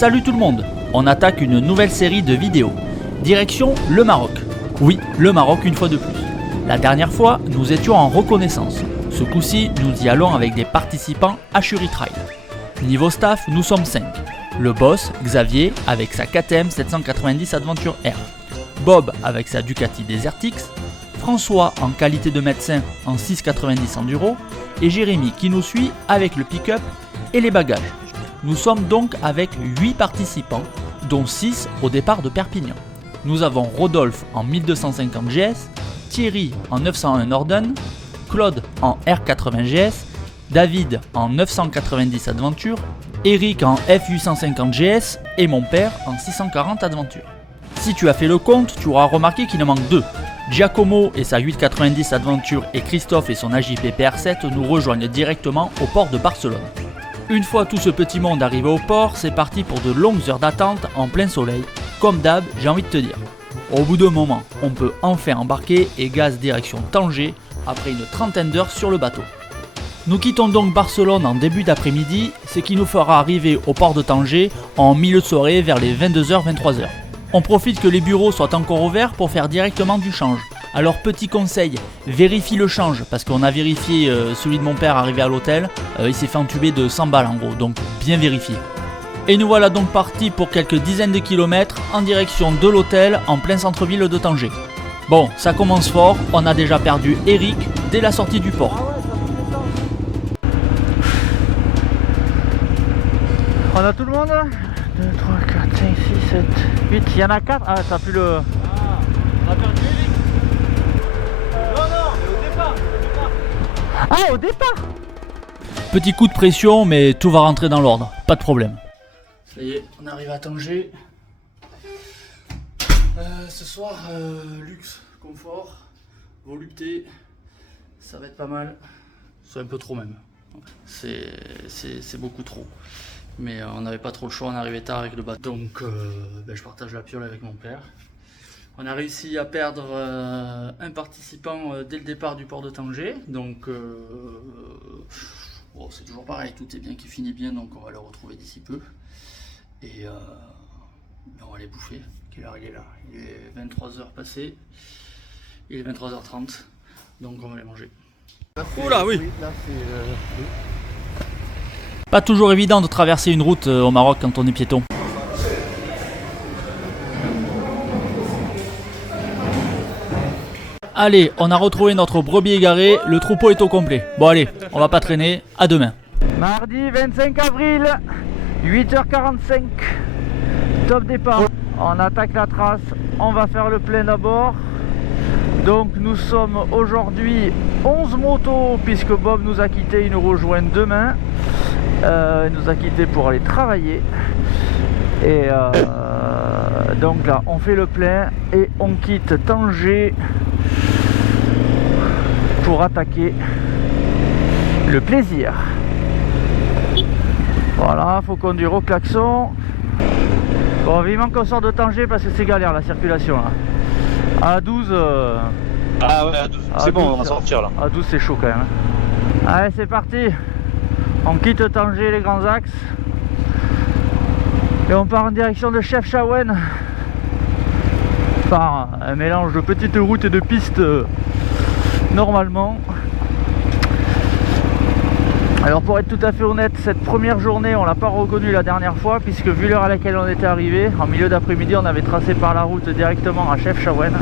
Salut tout le monde, on attaque une nouvelle série de vidéos. Direction le Maroc. Oui, le Maroc une fois de plus. La dernière fois, nous étions en reconnaissance. Ce coup-ci, nous y allons avec des participants Ashuri Trail. Niveau staff, nous sommes 5. Le boss, Xavier, avec sa KTM 790 Adventure R. Bob avec sa Ducati Desert X. François en qualité de médecin en 690 Enduro. Et Jérémy qui nous suit avec le pick-up et les bagages. Nous sommes donc avec 8 participants, dont 6 au départ de Perpignan. Nous avons Rodolphe en 1250 GS, Thierry en 901 Norden, Claude en R80 GS, David en 990 Adventure, Eric en F850 GS et mon père en 640 Adventure. Si tu as fait le compte, tu auras remarqué qu'il en manque 2. Giacomo et sa 890 Adventure et Christophe et son AJP PR7 nous rejoignent directement au port de Barcelone. Une fois tout ce petit monde arrivé au port, c'est parti pour de longues heures d'attente en plein soleil. Comme d'hab, j'ai envie de te dire. Au bout d'un moment, on peut enfin embarquer et gaz direction Tanger après une trentaine d'heures sur le bateau. Nous quittons donc Barcelone en début d'après-midi, ce qui nous fera arriver au port de Tanger en milieu de soirée vers les 22h-23h. On profite que les bureaux soient encore ouverts pour faire directement du change. Alors petit conseil, vérifie le change, parce qu'on a vérifié celui de mon père arrivé à l'hôtel, il s'est fait entuber de 100 balles en gros, donc bien vérifié. Et nous voilà donc partis pour quelques dizaines de kilomètres en direction de l'hôtel en plein centre-ville de Tanger. Bon, ça commence fort, on a déjà perdu Eric dès la sortie du port. On a tout le monde 2, 3, 4, 5, 6, 7, 8, il y en a 4. Ah, t'as plus le... On a perdu Eric. Non, mais au départ. Ah, au départ. Petit coup de pression, mais tout va rentrer dans l'ordre, pas de problème. Ça y est, on arrive à Tanger. Ce soir, luxe, confort, volupté, ça va être pas mal. C'est un peu trop même. C'est beaucoup trop. Mais on n'avait pas trop le choix, on arrivait tard avec le bateau. Donc je partage la piole avec mon père. On a réussi à perdre un participant dès le départ du port de Tanger. Donc c'est toujours pareil, tout est bien qui finit bien, donc on va le retrouver d'ici peu. Et on va aller bouffer. Quelle heure il est là? Il est 23h passé. Il est 23h30. Donc on va aller manger. Oula, oui. Pas toujours évident de traverser une route au Maroc quand on est piéton. Allez, on a retrouvé notre brebis égarée, le troupeau est au complet. Bon allez, on va pas traîner, à demain. Mardi 25 avril, 8h45, top départ. On attaque la trace, on va faire le plein d'abord. Donc nous sommes aujourd'hui 11 motos puisque Bob nous a quittés, il nous rejoint demain. Il nous a quittés pour aller travailler. Et donc là on fait le plein et on quitte Tanger pour attaquer le plaisir. Voilà, faut conduire au klaxon. Bon, vivement qu'on sort de Tanger parce que c'est galère la circulation là. À 12 Ah ouais, à 12. C'est bon, on va sortir là. À 12 c'est chaud quand même. Allez, c'est parti. On quitte Tanger, les grands axes. Et on part en direction de Chefchaouen. Par un mélange de petites routes et de pistes normalement. Alors pour être tout à fait honnête, cette première journée on l'a pas reconnue la dernière fois, puisque vu l'heure à laquelle on était arrivé, en milieu d'après-midi on avait tracé par la route directement à Chefchaouen.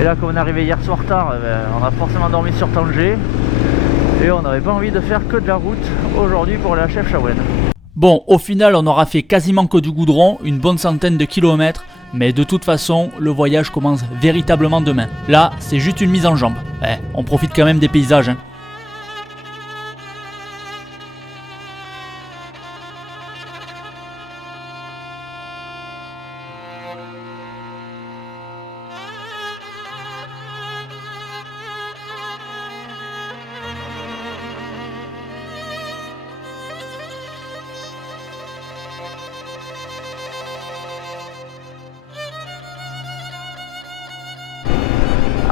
Et là comme on est arrivé hier soir tard, on a forcément dormi sur Tanger. Et on n'avait pas envie de faire que de la route aujourd'hui pour aller à Chefchaouen. Bon, au final on aura fait quasiment que du goudron, une bonne centaine de kilomètres. Mais de toute façon, le voyage commence véritablement demain. Là, c'est juste une mise en jambe. On profite quand même des paysages, hein.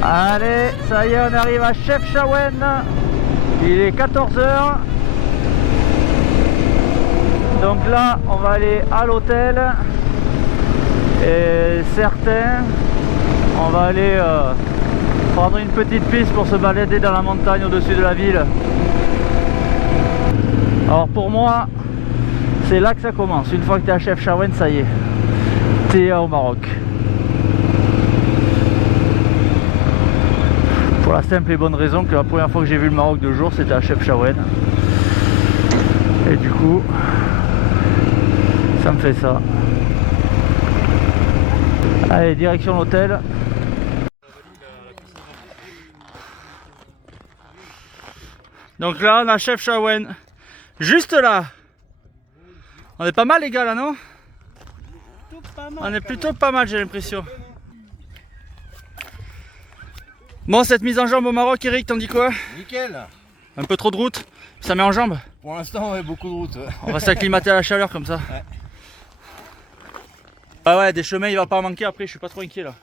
Allez, ça y est, on arrive à Chefchaouen. Il est 14h. Donc là, on va aller à l'hôtel. Et certains, on va aller prendre une petite piste pour se balader dans la montagne au-dessus de la ville. Alors pour moi, c'est là que ça commence. Une fois que tu es à Chefchaouen, ça y est, tu es au Maroc. Pour la simple et bonne raison que la première fois que j'ai vu le Maroc de jour, c'était à Chefchaouen. Et du coup, ça me fait ça. Allez, direction l'hôtel. Donc là, on a Chefchaouen. Juste là. On est pas mal les gars là, non? On est plutôt pas mal, j'ai l'impression. Bon, cette mise en jambe au Maroc, Eric, t'en dis quoi? Nickel. Un peu trop de route, ça met en jambe. Pour l'instant, ouais, beaucoup de route. On va s'acclimater à la chaleur comme ça. Ouais. Ah ouais, des chemins il va pas en manquer après, je suis pas trop inquiet là.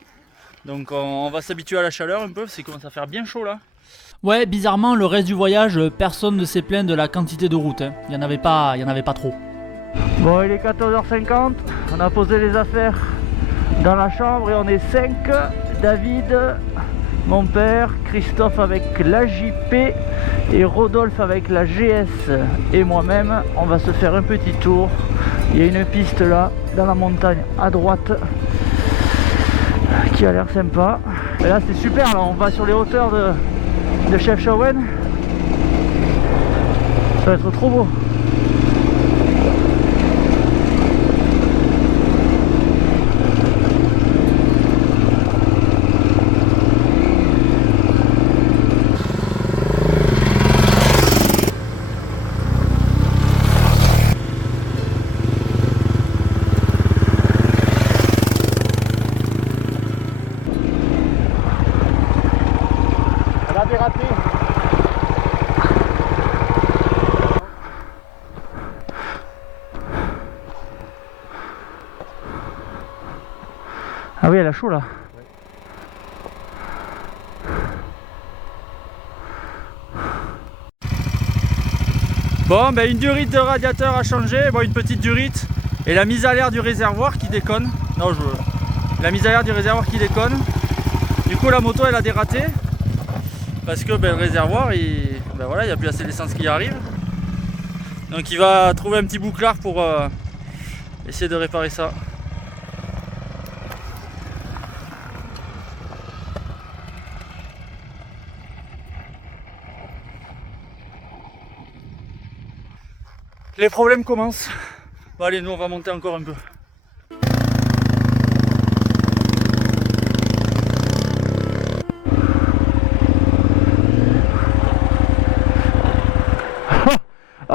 Donc on va s'habituer à la chaleur un peu, parce qu'il commence à faire bien chaud là. Ouais, bizarrement, le reste du voyage, personne ne s'est plaint de la quantité de route. Hein. Il y en avait pas trop. Bon, il est 14h50, on a posé les affaires dans la chambre et on est 5. David, mon père, Christophe avec la JP et Rodolphe avec la GS et moi-même. On va se faire un petit tour. Il y a une piste là, dans la montagne à droite, qui a l'air sympa. Et là c'est super, là on va sur les hauteurs de Chefchaouen. Ça va être trop beau. Raté. Ah oui, elle a chaud là. Ouais. Bon, ben une durite de radiateur a changé, bon, une petite durite. Et la mise à l'air du réservoir qui déconne. Non, la mise à l'air du réservoir qui déconne. Du coup, la moto elle a dératé. Parce que ben, le réservoir, ben voilà, il n'y a plus assez d'essence qui arrive. Donc il va trouver un petit bouclard pour essayer de réparer ça. Les problèmes commencent. Bon allez, nous on va monter encore un peu.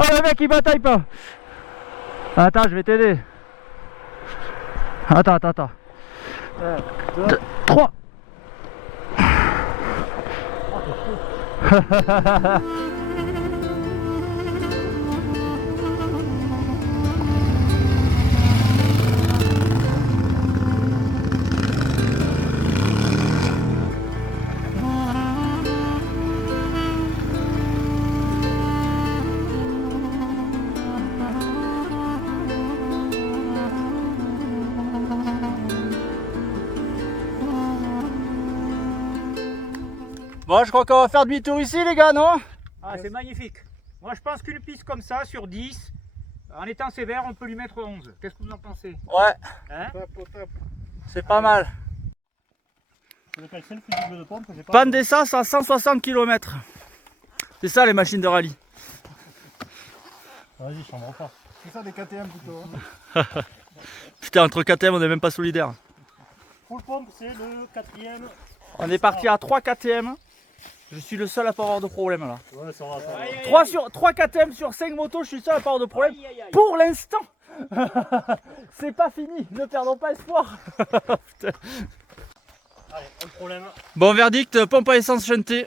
Oh le mec il bataille pas. Attends, je vais t'aider. Attends. 3. Bon, je crois qu'on va faire demi-tour ici les gars, non? Ah, c'est magnifique. Moi, je pense qu'une piste comme ça, sur 10, en étant sévère, on peut lui mettre 11. Qu'est-ce que vous en pensez? Ouais, Hein? c'est pas mal. Panne d'essence à 160 km. C'est ça les machines de rallye. Vas-y, je t'en pas. C'est ça des KTM plutôt. Hein. Putain, entre KTM on n'est même pas solidaire. Full pompe, c'est le 4e. On est parti à 3 KTM. Je suis le seul à pas avoir de problème là. Ouais, ça va. 3 KTM sur 5 motos, je suis le seul à pas avoir de problème. Pour l'instant. C'est pas fini, ne perdons pas espoir. Allez, un problème. Bon, verdict, pompe à essence chantée.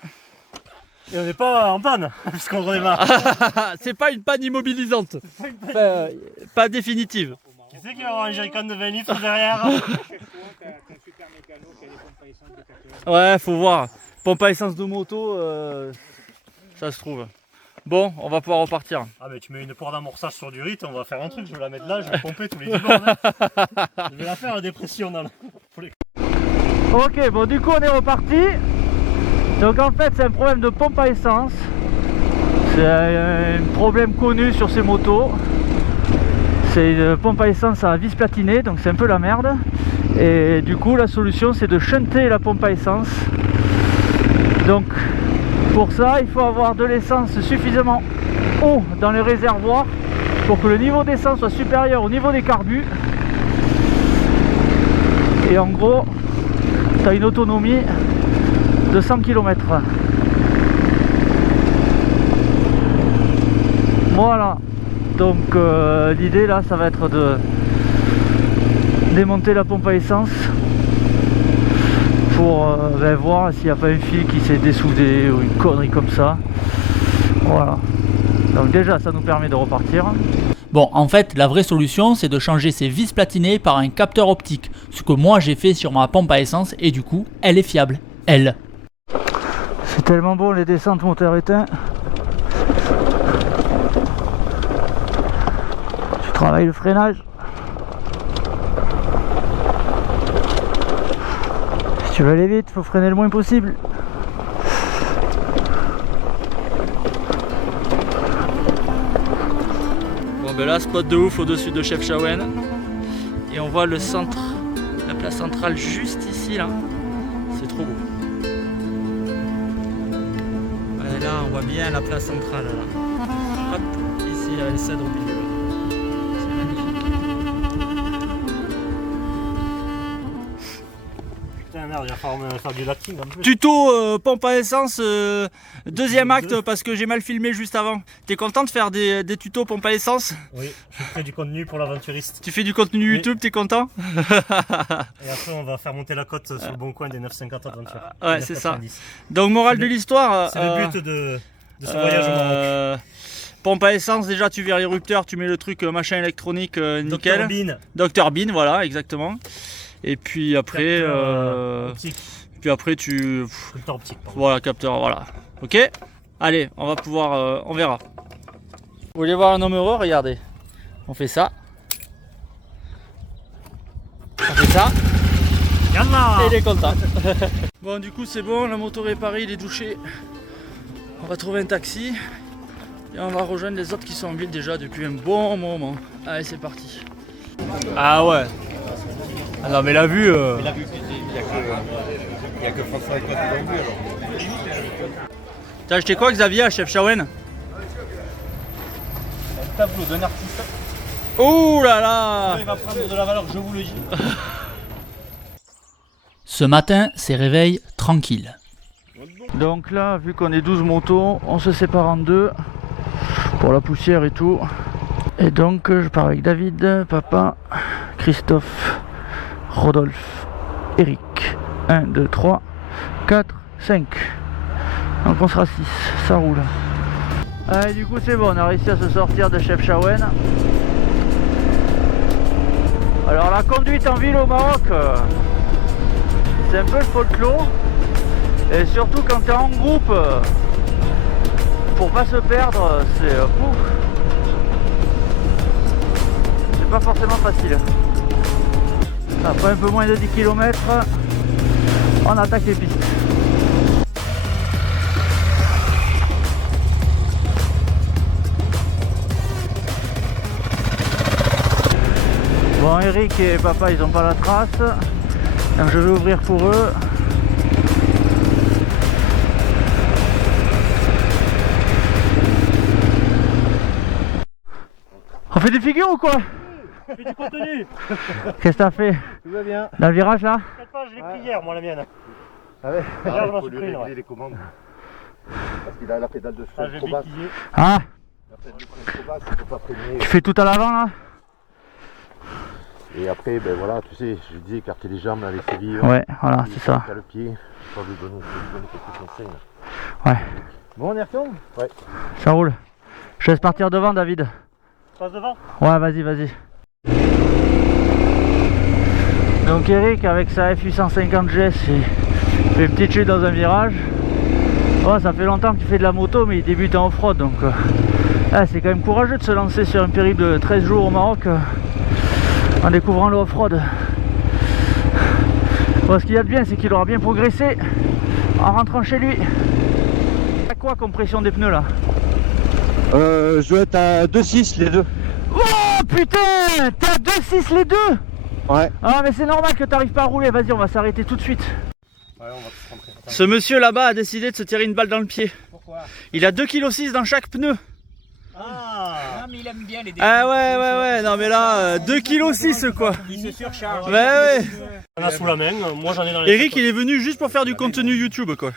Et on n'est pas en panne, puisqu'on redémarre. C'est pas une panne immobilisante. Enfin, pas définitive. Tu sais qu'il va y avoir un jerrycan de 20 litres derrière. Ouais, faut voir. Pompe à essence de moto, ça se trouve. Bon, on va pouvoir repartir. Ah mais tu mets une poire d'amorçage sur du rythme, on va faire un truc, je vais la mettre là, je vais pomper tous les 10 bornes. Je vais la faire la dépression dans Ok, bon du coup on est reparti. Donc en fait c'est un problème de pompe à essence. C'est un problème connu sur ces motos. C'est une pompe à essence à vis platinée, donc c'est un peu la merde. Et du coup la solution c'est de shunter la pompe à essence. Donc pour ça il faut avoir de l'essence suffisamment haut dans les réservoirs pour que le niveau d'essence soit supérieur au niveau des carbus. Et en gros tu as une autonomie de 100 km. Voilà, donc l'idée là ça va être de démonter la pompe à essence pour voir s'il n'y a pas un fil qui s'est dessoudé ou une connerie comme ça. Voilà, donc déjà ça nous permet de repartir. Bon, en fait, la vraie solution, c'est de changer ces vis platinées par un capteur optique. Ce que moi j'ai fait sur ma pompe à essence et du coup, elle est fiable. Elle. C'est tellement bon les descentes moteur éteint. Tu travailles le freinage. Si tu veux aller vite, faut freiner le moins possible. Bon ben là, spot de ouf au-dessus de Chefchaouen. Et on voit le centre, la place centrale juste ici là. C'est trop beau. Ouais, là on voit bien la place centrale là. Hop, ici il y a le cèdre au milieu. C'est magnifique. Putain merde, il va falloir faire du lacking en plus. Tuto pompe à essence, deuxième acte parce que j'ai mal filmé juste avant. T'es content de faire des tutos pompe à essence? Oui, je fais du contenu pour l'aventuriste. Tu fais du contenu YouTube, t'es content? Et après on va faire monter la cote sur le bon coin des 950 aventures. Ouais, c'est ça. Donc morale de l'histoire. C'est le but de ce voyage au Maroc. Pompe à essence, déjà tu vires l'érupteur, tu mets le truc machin électronique nickel. Dr Bean. Dr Bean, voilà, exactement. Et puis après, Optique. puis après tu, Capteur optique, pardon. voilà, capteur, voilà. Ok. Allez, on va pouvoir, on verra. Vous voulez voir un homme heureux? Regardez. On fait ça. On fait ça. Yallah. Et il est content. Bon, du coup c'est bon, la moto réparée, il est douché. On va trouver un taxi et on va rejoindre les autres qui sont en ville déjà depuis un bon moment. Allez, c'est parti. Ah ouais. Ah non mais la vue. Il n'y a que François et toi qui l'ont vu alors. T'as acheté quoi, Xavier, à Chefchaouen? Un tableau d'un artiste. Ouh là là! Il va prendre de la valeur, je vous le dis. Ce matin, c'est réveil tranquille. Donc là, vu qu'on est 12 motos, on se sépare en deux pour la poussière et tout. Et donc je pars avec David, papa, Christophe, Rodolphe, Eric. 1, 2, 3, 4, 5. Donc on sera 6, ça roule. Allez, du coup c'est bon, on a réussi à se sortir de Chefchaouen. Alors la conduite en ville au Maroc, c'est un peu le folklore. Et surtout quand tu es en groupe, pour pas se perdre, c'est pouf. C'est pas forcément facile. Après un peu moins de 10 km, on attaque les pistes. Bon, Eric et papa ils ont pas la trace, donc je vais ouvrir pour eux. On fait des figures ou quoi? On fait du contenu. Qu'est-ce que t'as fait? Tout va bien. Dans le virage là? T'inquiète pas, je l'ai pris hier, moi la mienne. Ah ouais. Là, je m'en Il faut suis lui pris, régler ouais. les commandes. Parce qu'il a la pédale de Ah, frein j'ai trop basse. béquillé. Ah, La pédale de frein trop basse, il ne peut pas freiner. tu fais tout à l'avant là? Et après, ben voilà, tu sais, je lui dis écarter les jambes avec ses vies. Ouais, voilà, c'est ça. Le pied, pour lui donner quelques conseils. Ouais, Bon, on y retourne? Ouais. ça roule. Je laisse partir devant, David. Passe devant? Ouais, vas-y, vas-y. Donc Eric avec sa F850GS il fait une petite chute dans un virage. Oh, ça fait longtemps qu'il fait de la moto, mais il débute en off-road, donc c'est quand même courageux de se lancer sur un périple de 13 jours au Maroc en découvrant le off-road. Bon, ce qu'il y a de bien, c'est qu'il aura bien progressé en rentrant chez lui. T'as quoi comme pression des pneus là? Je dois être à 2,6 les deux. Oh putain, t'es à 2,6 les deux? Ouais. Ah mais c'est normal que t'arrives pas à rouler, vas-y on va s'arrêter tout de suite. Ouais, on va tous rentrer. Attends. Ce monsieur là-bas a décidé de se tirer une balle dans le pied. Pourquoi? Il a 2,6 kg dans chaque pneu. Ah, Non, mais il aime bien les Ah ouais, non mais là, 2,6 kg quoi. Il se surcharge. Ouais. on a sous la main, moi j'en ai dans les Eric il est venu juste pour faire du contenu YouTube quoi.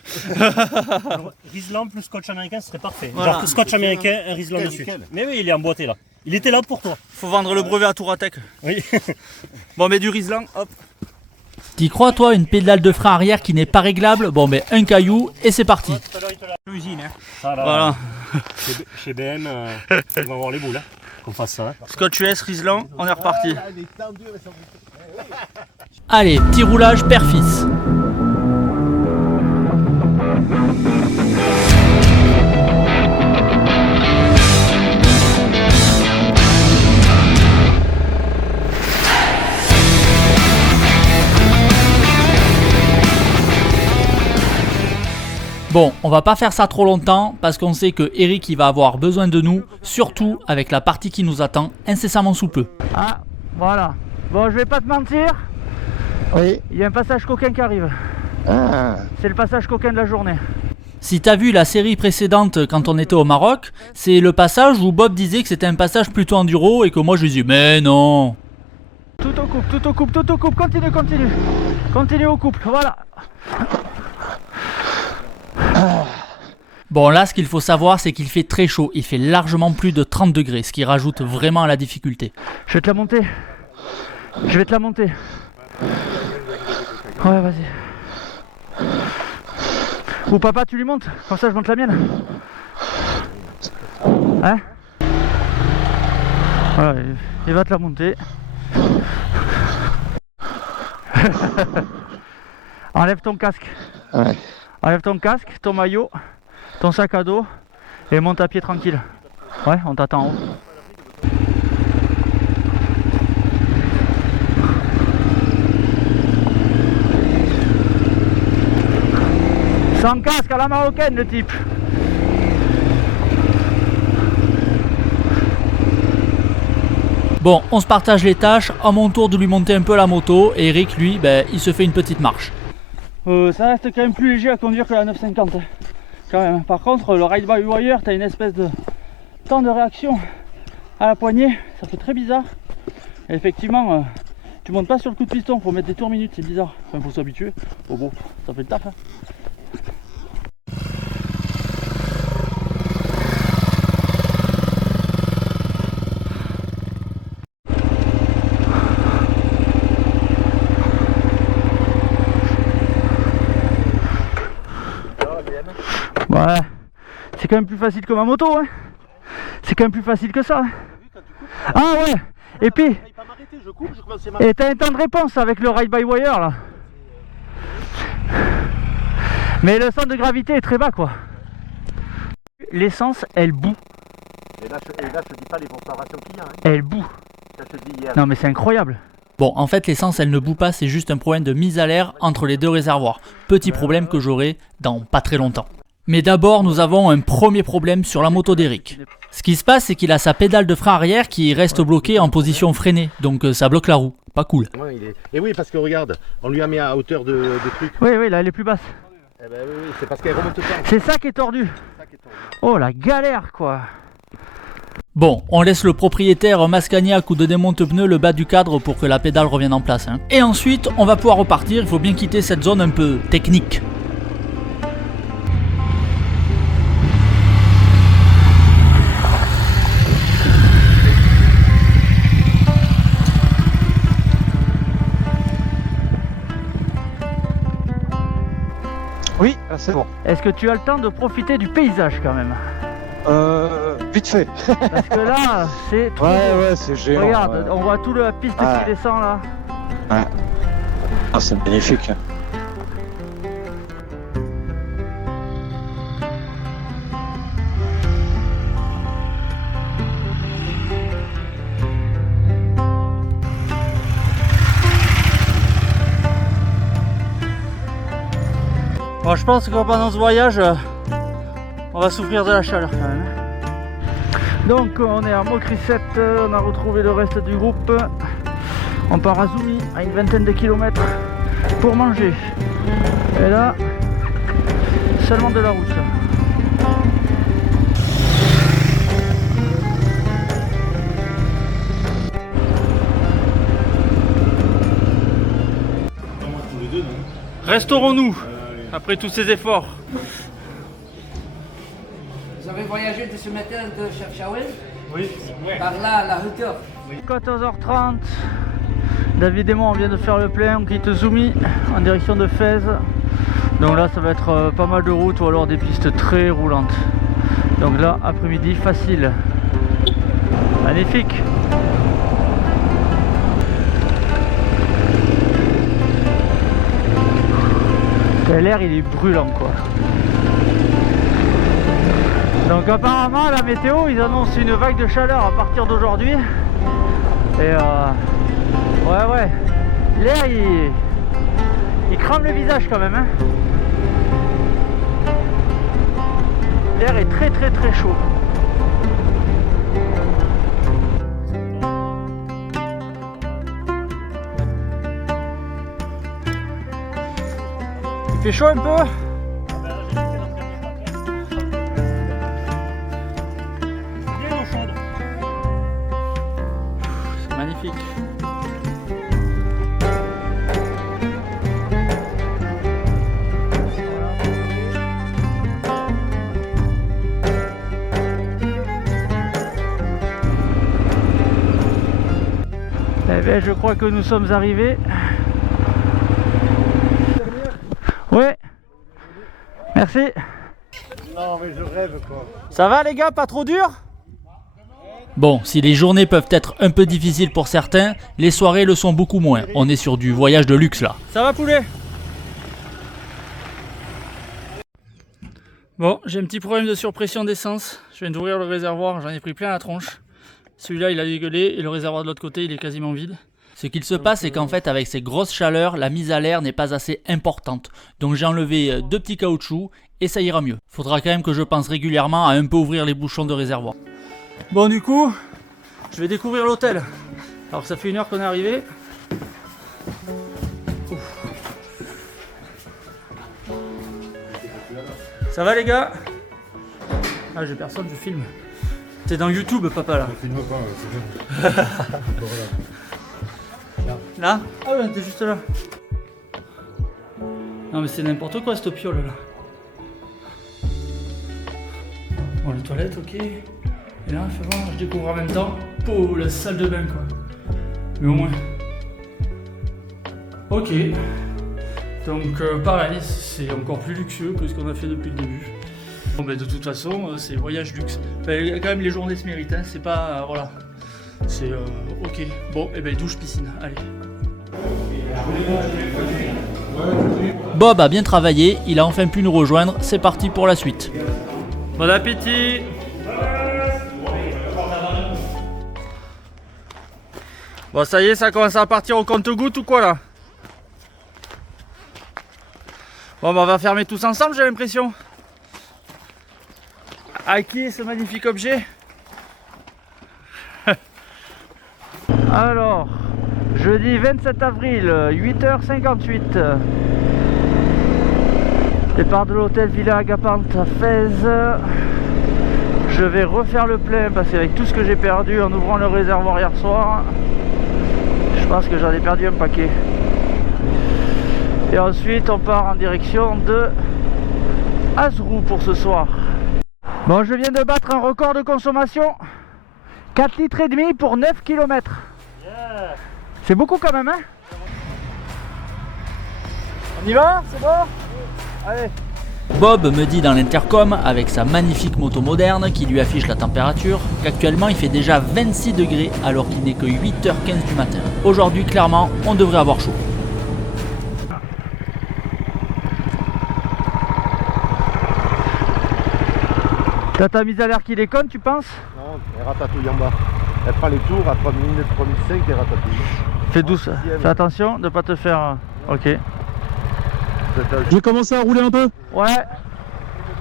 Riesland plus scotch américain serait parfait. Voilà. Genre scotch américain, un Riesland Nickel, dessus. nickel. Mais oui, il est emboîté là. Il était là pour toi. Faut vendre le brevet à Touratech. Oui. Bon mais du Riesland, hop. T'y crois toi, une pédale de frein arrière qui n'est pas réglable? Bon mais un caillou et c'est parti. L'usine, hein. Ça, là, Voilà. Chez BM, ils vont avoir les boules. Hein. Qu'on fasse ça. Hein. Scotch US, Riesland, on est reparti. Allez, petit roulage père-fils. Bon, on va pas faire ça trop longtemps parce qu'on sait que Eric il va avoir besoin de nous, surtout avec la partie qui nous attend incessamment sous peu. Ah, voilà. Bon, je vais pas te mentir, Oui. il y a un passage coquin qui arrive. Ah. C'est le passage coquin de la journée. Si t'as vu la série précédente quand on était au Maroc, c'est le passage où Bob disait que c'était un passage plutôt enduro et que moi je disais mais non. Tout au couple, tout au couple, tout au couple, continue, continue. Continue au couple, voilà. Bon là ce qu'il faut savoir c'est qu'il fait très chaud, il fait largement plus de 30 degrés, ce qui rajoute vraiment à la difficulté. Je vais te la monter. Je vais te la monter. Ouais, vas-y. Ou papa, tu lui montes, comme ça je monte la mienne. Hein? Voilà, il va te la monter. Enlève ton casque. Ouais. Enlève ton casque, ton maillot, ton sac à dos et monte à pied tranquille. Ouais, on t'attend en haut. Sans casque à la marocaine le type. Bon, on se partage les tâches, à mon tour de lui monter un peu la moto et Eric lui, ben, il se fait une petite marche. Ça reste quand même plus léger à conduire que la 950 quand même. Par contre le ride by wire, t'as une espèce de temps de réaction à la poignée, ça fait très bizarre. Et effectivement tu montes pas sur le coup de piston, faut mettre des tours minutes, c'est bizarre. Enfin faut s'habituer. Oh bon, ça fait le taf hein. Ouais, c'est quand même plus facile que ma moto, hein. C'est quand même plus facile que ça. Hein. Ah ouais, et puis, et t'as un temps de réponse avec le ride by wire là. Mais le centre de gravité est très bas quoi. L'essence elle bout. Et là, je te dis pas les comparations qu'il y a. Hein. Elle bout. Ça te dit hier. Non mais c'est incroyable. Bon, en fait l'essence elle ne bout pas, c'est juste un problème de mise à l'air entre les deux réservoirs. Petit problème que j'aurai dans pas très longtemps. Mais d'abord nous avons un premier problème sur la moto d'Eric. Ce qui se passe c'est qu'il a sa pédale de frein arrière qui reste bloquée en position freinée, donc ça bloque la roue. Pas cool. Ouais, Et oui, parce que regarde, on lui a mis à hauteur de truc. Oui, oui, là elle est plus basse. Eh ben oui, c'est parce qu'elle remonte pas. C'est ça qui est tordu. Oh la galère quoi. Bon, on laisse le propriétaire mascagner à coups de démonte pneu le bas du cadre pour que la pédale revienne en place. Hein. Et ensuite, on va pouvoir repartir, il faut bien quitter cette zone un peu technique. Oui, c'est bon. Est-ce que tu as le temps de profiter du paysage quand même? Vite fait. Parce que là, c'est trop beau. Ouais, c'est géant. Regarde, ouais. on voit toute la piste Ouais. qui descend là. Ouais. Ah, c'est magnifique. Bon, je pense que pendant ce voyage, on va souffrir de la chaleur quand même. Donc on est à Mokriset, on a retrouvé le reste du groupe. On part à Zoumi, à une vingtaine de kilomètres pour manger. Et là, seulement de la route. Restaurons-nous après tous ces efforts. Vous avez voyagé de ce matin de Chefchaouen? Oui. Par là, à la hauteur. 14h30, David et moi on vient de faire le plein, on quitte Zoumi en direction de Fès. Donc là ça va être pas mal de routes ou alors des pistes très roulantes. Donc là après-midi facile. Magnifique. L'air il est brûlant quoi. Donc apparemment la météo ils annoncent une vague de chaleur à partir d'aujourd'hui. Et ouais l'air il crame le visage quand même hein. L'air est très chaud. Il fait chaud un peu. C'est magnifique. Eh bien, je crois que nous sommes arrivés. Ouais. Merci. Non mais je rêve quoi. Ça va les gars, pas trop dur? Bon, si les journées peuvent être un peu difficiles pour certains, les soirées le sont beaucoup moins. On est sur du voyage de luxe là. Ça va poulet? Bon, j'ai un petit problème de surpression d'essence. Je viens d'ouvrir le réservoir, j'en ai pris plein la tronche. Celui-là il a dégueulé et le réservoir de l'autre côté il est quasiment vide. Ce qu'il se passe, c'est qu'en fait, avec ces grosses chaleurs, la mise à l'air n'est pas assez importante. Donc j'ai enlevé 2 petits caoutchoucs et ça ira mieux. Faudra quand même que je pense régulièrement à un peu ouvrir les bouchons de réservoir. Bon du coup, je vais découvrir l'hôtel. Alors ça fait 1 heure qu'on est arrivé. Ouf. Ça va les gars? Ah j'ai personne, je filme. T'es dans YouTube papa là. Filme pas, c'est bon. Là? Ah ouais, t'es juste là. Non mais c'est n'importe quoi cette piole là. Bon les toilettes ok. Et là, fais voir, je découvre en même temps. Oh la salle de bain quoi. Mais au moins. Ok. Donc pareil, c'est encore plus luxueux que ce qu'on a fait depuis le début. Bon ben de toute façon, c'est voyage luxe. Enfin, quand même les journées se méritent, hein. C'est pas... voilà. C'est ok. Bon, et ben douche piscine, allez. Bob a bien travaillé, il a enfin pu nous rejoindre, c'est parti pour la suite. Bon appétit. Bon ça y est, ça commence à partir au compte-gouttes ou quoi là? Bon ben on va fermer tous ensemble j'ai l'impression. À qui est ce magnifique objet? Alors, jeudi 27 avril, 8h58. Départ de l'hôtel Villa Agapante à Fès. Je vais refaire le plein parce qu'avec tout ce que j'ai perdu en ouvrant le réservoir hier soir, je pense que j'en ai perdu un paquet. Et ensuite on part en direction de Azrou pour ce soir. Bon, je viens de battre un record de consommation. 4 litres et demi pour 9 km. Yeah. C'est beaucoup quand même hein. On y va? C'est bon? Allez. Bob me dit dans l'intercom, avec sa magnifique moto moderne qui lui affiche la température, qu'actuellement il fait déjà 26 degrés alors qu'il n'est que 8h15 du matin. Aujourd'hui, clairement, on devrait avoir chaud. T'as ta mise à l'air qui déconne, tu penses? Non, elle ratatouille en bas. Elle prend les tours à 3000, 3005 et ratatouille. Fais douce, fais attention de ne pas te faire... Ok. Je vais commencer à rouler un peu. Ouais.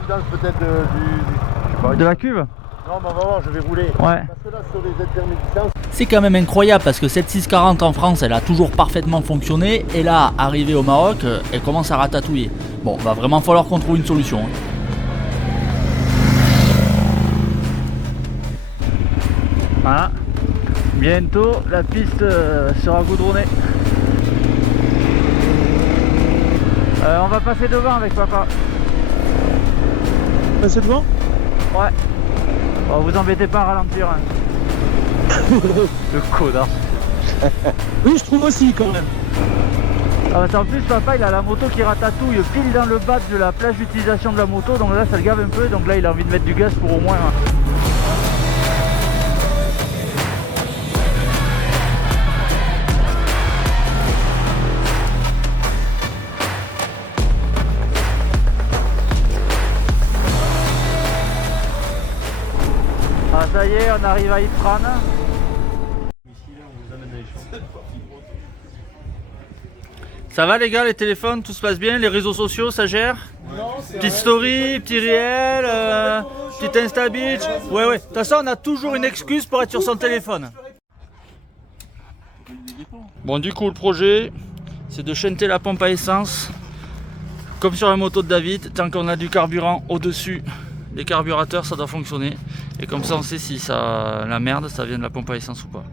Peut-être De la cuve. Non, mais on va voir, je vais rouler. Ouais. Parce que là, sur les intermédiaires distances, C'est quand même incroyable parce que cette 640 en France, elle a toujours parfaitement fonctionné. Et là, arrivée au Maroc, elle commence à ratatouiller. Bon, va vraiment falloir qu'on trouve une solution. Hein. Voilà. Bientôt, la piste sera goudronnée. On va passer devant avec papa. Passer devant. Ouais. Bon, vous embêtez pas à ralentir. Hein. Le connard. Oui, je trouve aussi quand même. Ah, en plus, papa, il a la moto qui ratatouille pile dans le bas de la plage d'utilisation de la moto. Donc là, ça le gave un peu. Donc là, il a envie de mettre du gaz pour au moins... Ah, ça y est, on arrive à Ifran. Ça va les gars, les téléphones, tout se passe bien, les réseaux sociaux, ça gère? Petite story, petit réel, petit Insta Beach. Ouais, ouais. De toute façon, on a toujours une excuse pour être sur son téléphone. Bon, du coup, le projet, c'est de chanter la pompe à essence. Comme sur la moto de David, tant qu'on a du carburant au-dessus des carburateurs, ça doit fonctionner. Et comme ça, on sait si ça, la merde, ça vient de la pompe à essence ou pas.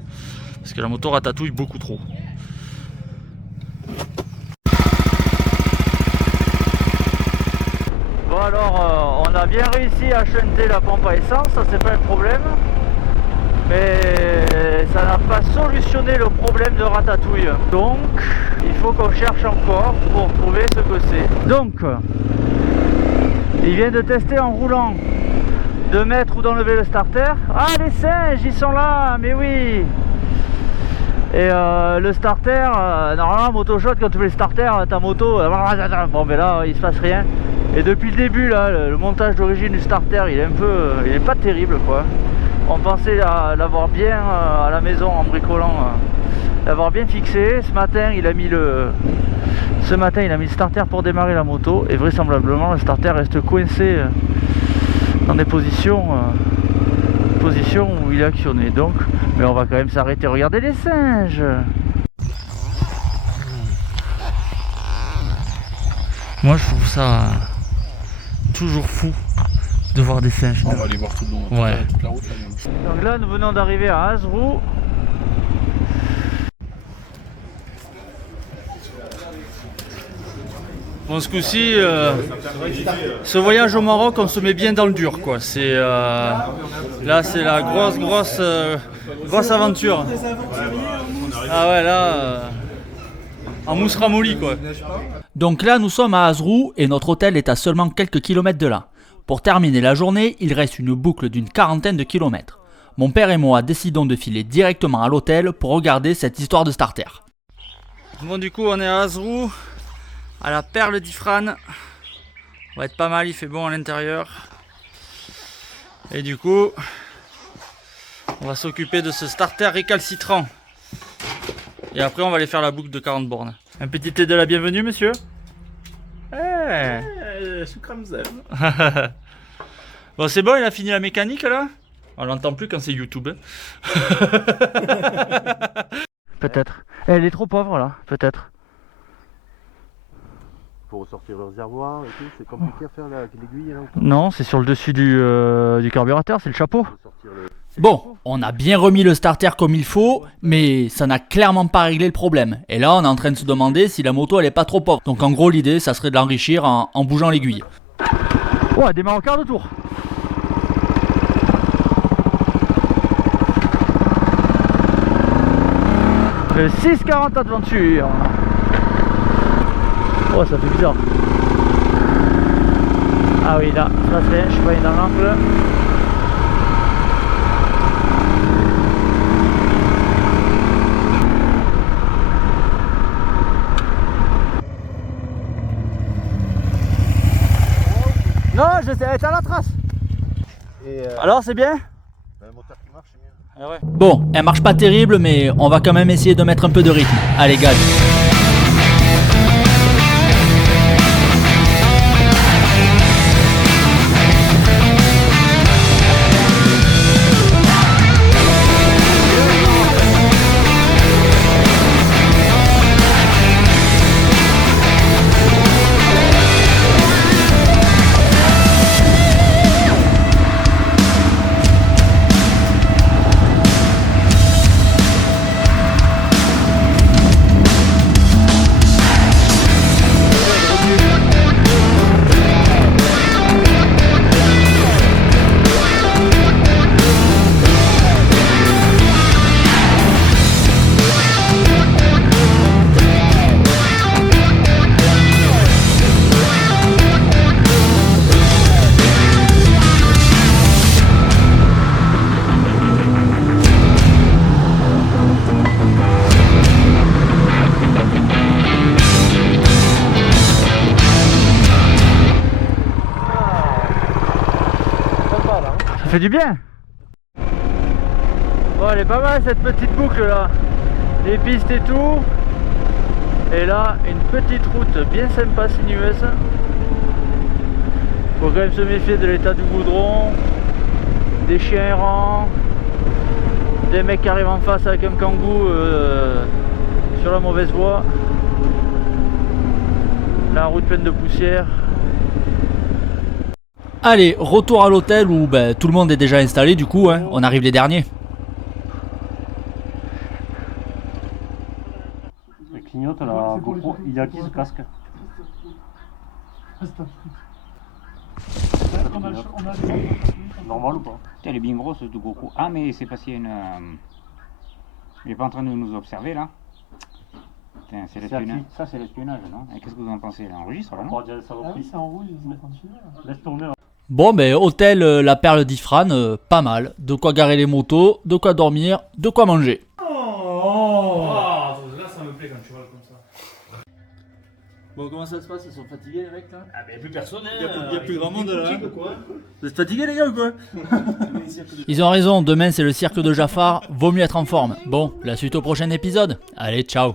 Parce que la moto ratatouille beaucoup trop. Bon alors, on a bien réussi à chanter la pompe à essence, ça c'est pas un problème. Mais ça n'a pas solutionné le problème de ratatouille. Donc, il faut qu'on cherche encore pour trouver ce que c'est. Donc, il vient de tester en roulant de mettre ou d'enlever le starter. Ah, les singes, ils sont là, mais oui. Et le starter, normalement, moto-shot, quand tu mets le starter, ta moto, bon, mais là, il se passe rien. Et depuis le début, là, le montage d'origine du starter, il est un peu, il est pas terrible, quoi. On pensait l'avoir bien à la maison en bricolant, l'avoir bien fixé. Ce matin, il a mis le starter pour démarrer la moto, et vraisemblablement, le starter reste coincé dans des positions où il est actionné. Donc, mais on va quand même s'arrêter. Regardez les singes. Moi, je trouve ça toujours fou de voir des singes. on va aller voir tout le long. Ouais. Toute la route, là, Donc là, nous venons d'arriver à Azrou. Bon, ce coup-ci, ce voyage au Maroc, on se met bien dans le dur, quoi. C'est là, c'est la grosse aventure. Ah ouais, là, en mousse ramollie, quoi. Donc là, nous sommes à Azrou et notre hôtel est à seulement quelques kilomètres de là. Pour terminer la journée, il reste une boucle d'une quarantaine de kilomètres. Mon père et moi décidons de filer directement à l'hôtel pour regarder cette histoire de starter. Bon, du coup, on est à Azrou, à la perle d'Ifran. On va être pas mal, il fait bon à l'intérieur. Et du coup, on va s'occuper de ce starter récalcitrant. Et après, on va aller faire la boucle de 40 bornes. Un petit thé de la bienvenue, monsieur? Bon, c'est bon, il a fini la mécanique là? On l'entend plus quand c'est YouTube. Peut-être. Elle est trop pauvre là, peut-être. Pour ressortir le réservoir et tout, c'est compliqué à faire là, avec l'aiguille. Non, c'est sur le dessus du carburateur, c'est le chapeau. Bon, on a bien remis le starter comme il faut, mais ça n'a clairement pas réglé le problème. Et là, on est en train de se demander si la moto elle est pas trop pauvre. Donc en gros, l'idée, ça serait de l'enrichir en bougeant l'aiguille. Oh, elle démarre au quart de tour. Le 6,40 aventure. Oh, ça fait bizarre. Ah oui, là, ça se fait, je suis pas dans l'angle. Non, je sais, elle est à la trace. Et Alors, c'est bien? le moteur qui marche, c'est bien. Ah ouais. Bon, elle marche pas terrible, mais on va quand même essayer de mettre un peu de rythme. Allez, gaz. fait du bien. Bon, elle est pas mal cette petite boucle là. Les pistes et tout. Et là, une petite route bien sympa, sinueuse. Faut quand même se méfier de l'état du goudron, des chiens errants, des mecs qui arrivent en face avec un kangou sur la mauvaise voie. La route pleine de poussière. Allez, retour à l'hôtel où tout le monde est déjà installé du coup, hein. On arrive les derniers. Elle clignote la GoPro, il y a qui ce casque? Normal ou pas? Elle est bien grosse ce GoPro. Ah mais c'est parce qu'il y a une... Il est pas en train de nous observer là. Putain, c'est l'espionnage. Ça c'est l'espionnage, non? Et qu'est-ce que vous en pensez? Elle enregistre là, non? Ah oui, c'est en rouge, laisse tourner. Bon, hôtel La Perle d'Ifrane, pas mal. De quoi garer les motos, de quoi dormir, de quoi manger. Là, ça me plaît quand tu vois comme ça. Bon, comment ça se passe? Ils sont fatigués les mecs là? Ah, mais plus personne, Il y a plus grand monde là. Vous êtes fatigués les gars ou quoi? Ils ont raison, demain c'est le cirque de Jafar, vaut mieux être en forme. Bon, la suite au prochain épisode. Allez, ciao.